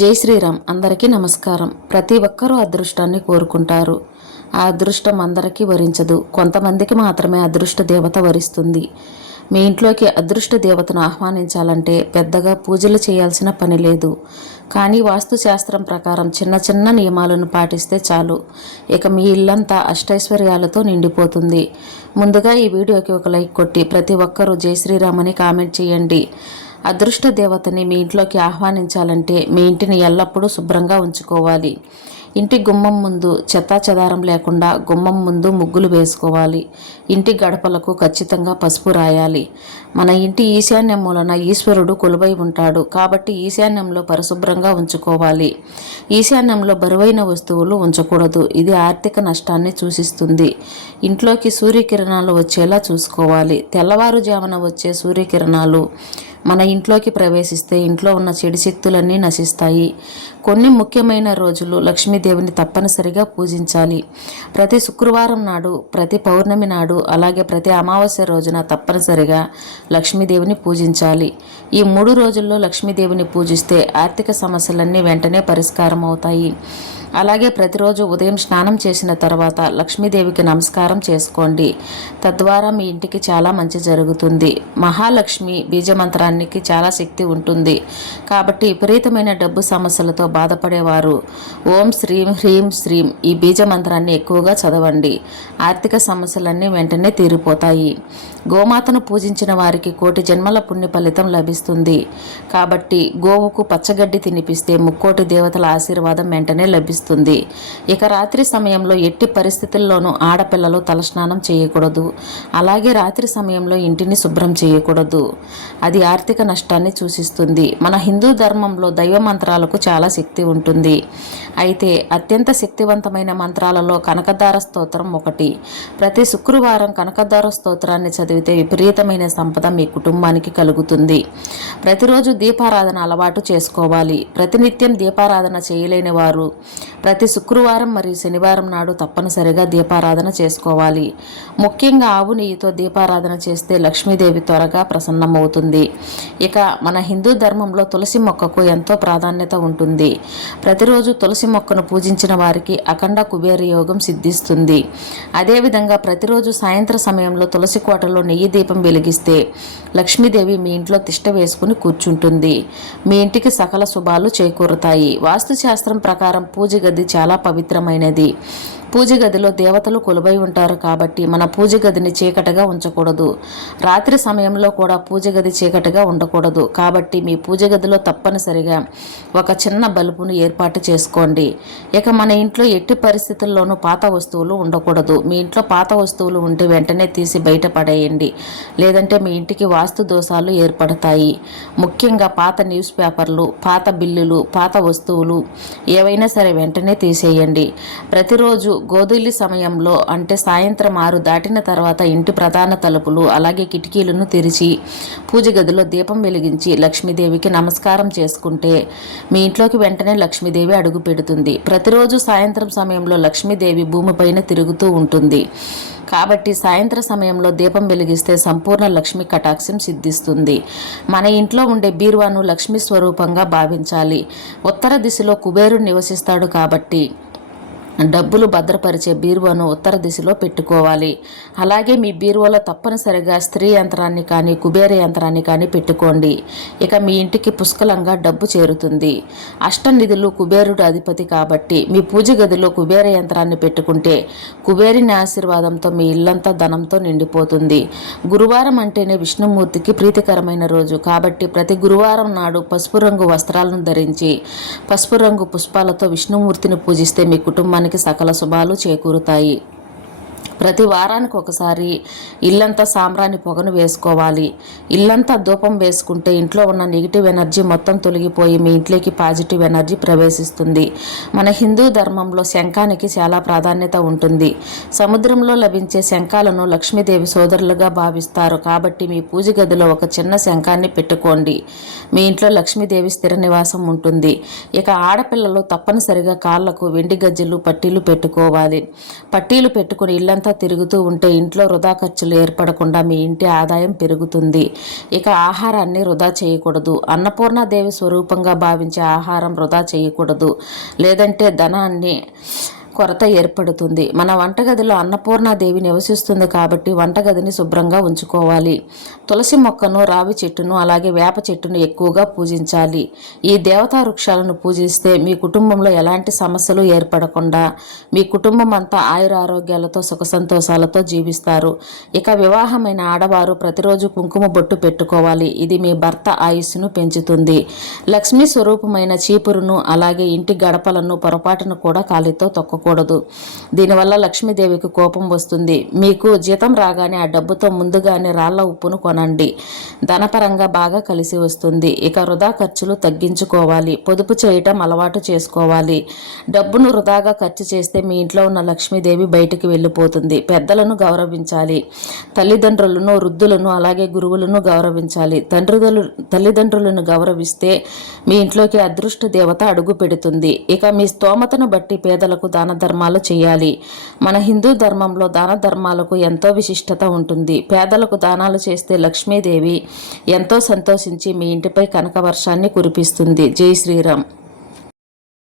జై శ్రీరామ్. అందరికీ నమస్కారం. ప్రతి ఒక్కరూ అదృష్టాన్ని కోరుకుంటారు. ఆ అదృష్టం అందరికీ వరించదు. కొంతమందికి మాత్రమే అదృష్ట దేవత వరిస్తుంది. మీ ఇంట్లోకి అదృష్ట దేవతను ఆహ్వానించాలంటే పెద్దగా పూజలు చేయాల్సిన పని లేదు. కానీ వాస్తుశాస్త్రం ప్రకారం చిన్న చిన్న నియమాలను పాటిస్తే చాలు. ఇక మీ ఇల్లంతా అష్టైశ్వర్యాలతో నిండిపోతుంది. ముందుగా ఈ వీడియోకి ఒక లైక్ కొట్టి ప్రతి ఒక్కరూ జై శ్రీరామ్ అని కామెంట్ చేయండి. అదృష్ట దేవతని మీ ఇంట్లోకి ఆహ్వానించాలంటే మీ ఇంటిని ఎల్లప్పుడూ శుభ్రంగా ఉంచుకోవాలి. ఇంటి గుమ్మం ముందు చెత్తాచెదారం లేకుండా గుమ్మం ముందు ముగ్గులు వేసుకోవాలి. ఇంటి గడపలకు ఖచ్చితంగా పసుపు రాయాలి. మన ఇంటి ఈశాన్య మూలన ఈశ్వరుడు కొలువై ఉంటాడు కాబట్టి ఈశాన్యంలో పరిశుభ్రంగా ఉంచుకోవాలి. ఈశాన్యంలో బరువైన వస్తువులు ఉంచకూడదు. ఇది ఆర్థిక నష్టాన్ని సూచిస్తుంది. ఇంట్లోకి సూర్యకిరణాలు వచ్చేలా చూసుకోవాలి. తెల్లవారుజామున వచ్చే సూర్యకిరణాలు మన ఇంట్లోకి ప్రవేశిస్తే ఇంట్లో ఉన్న చెడు శక్తులన్నీ నశిస్తాయి. కొన్ని ముఖ్యమైన రోజులు లక్ష్మీదేవిని తప్పనిసరిగా పూజించాలి. ప్రతి శుక్రవారం నాడు, ప్రతి పౌర్ణమి నాడు, అలాగే ప్రతి అమావాస్య రోజున తప్పనిసరిగా లక్ష్మీదేవిని పూజించాలి. ఈ 3 రోజుల్లో లక్ష్మీదేవిని పూజిస్తే ఆర్థిక సమస్యలన్నీ వెంటనే పరిష్కారం అవుతాయి. అలాగే ప్రతిరోజు ఉదయం స్నానం చేసిన తర్వాత లక్ష్మీదేవికి నమస్కారం చేసుకోండి. తద్వారా మీ ఇంటికి చాలా మంచి జరుగుతుంది. మహాలక్ష్మి బీజమంత్రానికి చాలా శక్తి ఉంటుంది కాబట్టి విపరీతమైన డబ్బు సమస్యలతో బాధపడేవారు ఓం శ్రీం హ్రీం శ్రీం ఈ బీజమంత్రాన్ని ఎక్కువగా చదవండి. ఆర్థిక సమస్యలన్నీ వెంటనే తీరిపోతాయి. గోమాతను పూజించిన వారికి 1,000,000 జన్మల పుణ్య ఫలితం లభిస్తుంది. కాబట్టి గోవుకు పచ్చగడ్డి తినిపిస్తే 3,000,000 దేవతల ఆశీర్వాదం వెంటనే లభిస్తుంది. ఇక రాత్రి సమయంలో ఎట్టి పరిస్థితుల్లోనూ ఆడపిల్లలు తలస్నానం చేయకూడదు. అలాగే రాత్రి సమయంలో ఇంటిని శుభ్రం చేయకూడదు. అది ఆర్థిక నష్టాన్ని సూచిస్తుంది. మన హిందూ ధర్మంలో దైవ మంత్రాలకు చాలా శక్తి ఉంటుంది. అయితే అత్యంత శక్తివంతమైన మంత్రాలలో కనకదార స్తోత్రం ఒకటి. ప్రతి శుక్రవారం కనకదార స్తోత్రాన్ని చదివితే విపరీతమైన సంపద మీ కుటుంబానికి కలుగుతుంది. ప్రతిరోజు దీపారాధన అలవాటు చేసుకోవాలి. ప్రతినిత్యం దీపారాధన చేయలేని వారు ప్రతి శుక్రవారం మరియు శనివారం నాడు తప్పనిసరిగా దీపారాధన చేసుకోవాలి. ముఖ్యంగా ఆవు నెయ్యితో దీపారాధన చేస్తే లక్ష్మీదేవి త్వరగా ప్రసన్నమవుతుంది. ఇక మన హిందూ ధర్మంలో తులసి మొక్కకు ఎంతో ప్రాధాన్యత ఉంటుంది. ప్రతిరోజు తులసి మొక్కను పూజించిన వారికి అఖండ కుబేర యోగం సిద్ధిస్తుంది. అదేవిధంగా ప్రతిరోజు సాయంత్ర సమయంలో తులసి కోటలో నెయ్యి దీపం వెలిగిస్తే లక్ష్మీదేవి మీ ఇంట్లో తిష్ట వేసుకుని కూర్చుంటుంది. మీ ఇంటికి సకల శుభాలు చేకూరుతాయి. వాస్తుశాస్త్రం ప్రకారం పూజ గది చాలా పవిత్రమైనది. పూజ గదిలో దేవతలు కొలువై ఉంటారు కాబట్టి మన పూజ గదిని చీకటిగా ఉంచకూడదు. రాత్రి సమయంలో కూడా పూజ గది చీకటిగా ఉండకూడదు. కాబట్టి మీ పూజ గదిలో తప్పనిసరిగా ఒక చిన్న బల్బును ఏర్పాటు చేసుకోండి. ఇక మన ఇంట్లో ఎట్టి పరిస్థితుల్లోనూ పాత వస్తువులు ఉండకూడదు. మీ ఇంట్లో పాత వస్తువులు ఉంటే వెంటనే తీసి బయట పడేయండి. లేదంటే మీ ఇంటికి వాస్తు దోషాలు ఏర్పడతాయి. ముఖ్యంగా పాత న్యూస్ పేపర్లు, పాత బిల్లులు, పాత వస్తువులు ఏవైనా సరే వెంటనే తీసేయండి. ప్రతిరోజు గోధులి సమయంలో అంటే సాయంత్రం 6 దాటిన తర్వాత ఇంటి ప్రధాన తలుపులు అలాగే కిటికీలను తెరిచి పూజ గదిలో దీపం వెలిగించి లక్ష్మీదేవికి నమస్కారం చేసుకుంటే మీ ఇంట్లోకి వెంటనే లక్ష్మీదేవి అడుగు పెడుతుంది. ప్రతిరోజు సాయంత్రం సమయంలో లక్ష్మీదేవి భూమిపైన తిరుగుతూ ఉంటుంది. కాబట్టి సాయంత్ర సమయంలో దీపం వెలిగిస్తే సంపూర్ణ లక్ష్మీ కటాక్షం సిద్ధిస్తుంది. మన ఇంట్లో ఉండే బీరువాను లక్ష్మీ స్వరూపంగా భావించాలి. ఉత్తర దిశలో కుబేరుడు నివసిస్తాడు కాబట్టి డబ్బులు భద్రపరిచే బీరువాను ఉత్తర దిశలో పెట్టుకోవాలి. అలాగే మీ బీరువాలో తప్పనిసరిగా స్త్రీ యంత్రాన్ని కానీ కుబేర యంత్రాన్ని కానీ పెట్టుకోండి. ఇక మీ ఇంటికి పుష్కలంగా డబ్బు చేరుతుంది. అష్టనిధులు కుబేరుడు అధిపతి కాబట్టి మీ పూజ గదిలో కుబేర యంత్రాన్ని పెట్టుకుంటే కుబేరుని ఆశీర్వాదంతో మీ ఇల్లంతా ధనంతో నిండిపోతుంది. గురువారం అంటేనే విష్ణుమూర్తికి ప్రీతికరమైన రోజు కాబట్టి ప్రతి గురువారం నాడు పసుపు రంగు వస్త్రాలను ధరించి పసుపు రంగు పుష్పాలతో విష్ణుమూర్తిని పూజిస్తే మీ కుటుంబానికి సకల శుభాలు చేకూరుతాయి. ప్రతి వారానికి ఒకసారి ఇల్లంతా సాంబ్రాణి పొగను వేసుకోవాలి. ఇల్లంతా ధూపం వేసుకుంటే ఇంట్లో ఉన్న నెగిటివ్ ఎనర్జీ మొత్తం తొలగిపోయి మీ ఇంట్లోకి పాజిటివ్ ఎనర్జీ ప్రవేశిస్తుంది. మన హిందూ ధర్మంలో శంఖానికి చాలా ప్రాధాన్యత ఉంటుంది. సముద్రంలో లభించే శంఖాలను లక్ష్మీదేవి సోదరులుగా భావిస్తారు కాబట్టి మీ పూజ గదిలో ఒక చిన్న శంఖాన్ని పెట్టుకోండి. మీ ఇంట్లో లక్ష్మీదేవి స్థిర నివాసం ఉంటుంది. ఇక ఆడపిల్లలు తప్పనిసరిగా కాళ్లకు వెండి గజ్జెలు పట్టీలు పెట్టుకోవాలి. పట్టీలు పెట్టుకుని ఇల్లంతా తిరుగుతూ ఉంటే ఇంట్లో వృధా ఖర్చులు ఏర్పడకుండా మీ ఇంటి ఆదాయం పెరుగుతుంది. ఇక ఆహారాన్ని వృధా చేయకూడదు. అన్నపూర్ణాదేవి స్వరూపంగా భావించే ఆహారం వృధా చేయకూడదు, లేదంటే ధనాన్ని కొరత ఏర్పడుతుంది. మన వంటగదిలో అన్నపూర్ణాదేవి నివసిస్తుంది కాబట్టి వంటగదిని శుభ్రంగా ఉంచుకోవాలి. తులసి మొక్కను, రావి చెట్టును, అలాగే వేప చెట్టును ఎక్కువగా పూజించాలి. ఈ దేవతా వృక్షాలను పూజిస్తే మీ కుటుంబంలో ఎలాంటి సమస్యలు ఏర్పడకుండా మీ కుటుంబం అంతా ఆయురారోగ్యాలతో సుఖ సంతోషాలతో జీవిస్తారు. ఇక వివాహమైన ఆడవారు ప్రతిరోజు కుంకుమ బొట్టు పెట్టుకోవాలి. ఇది మీ భర్త ఆయుస్సును పెంచుతుంది. లక్ష్మీ స్వరూపమైన చీపురును, అలాగే ఇంటి గడపలను పొరపాటును కూడా కాలితో తొక్కకూడదు. దీనివల్ల లక్ష్మీదేవికి కోపం వస్తుంది. మీకు జీతం రాగానే ఆ డబ్బుతో ముందుగానే రాళ్ల ఉప్పును కొనండి. ధనపరంగా బాగా కలిసి వస్తుంది. ఇక వృధా ఖర్చులు తగ్గించుకోవాలి. పొదుపు చేయటం అలవాటు చేసుకోవాలి. డబ్బును వృధాగా ఖర్చు చేస్తే మీ ఇంట్లో ఉన్న లక్ష్మీదేవి బయటికి వెళ్ళిపోతుంది. పెద్దలను గౌరవించాలి. తల్లిదండ్రులను, వృద్ధులను, అలాగే గురువులను గౌరవించాలి. తల్లిదండ్రులను గౌరవిస్తే మీ ఇంట్లోకి అదృష్ట దేవత అడుగు పెడుతుంది. ఇక మీ స్తోమతను బట్టి పేదలకు దాన ధర్మాలు చేయాలి. మన హిందూ ధర్మంలో దాన ధర్మాలకు ఎంతో విశిష్టత ఉంటుంది. పేదలకు దానాలు చేస్తే లక్ష్మీదేవి ఎంతో సంతోషించి మీ ఇంటిపై కనక వర్షాన్ని కురిపిస్తుంది. జై శ్రీరామ్.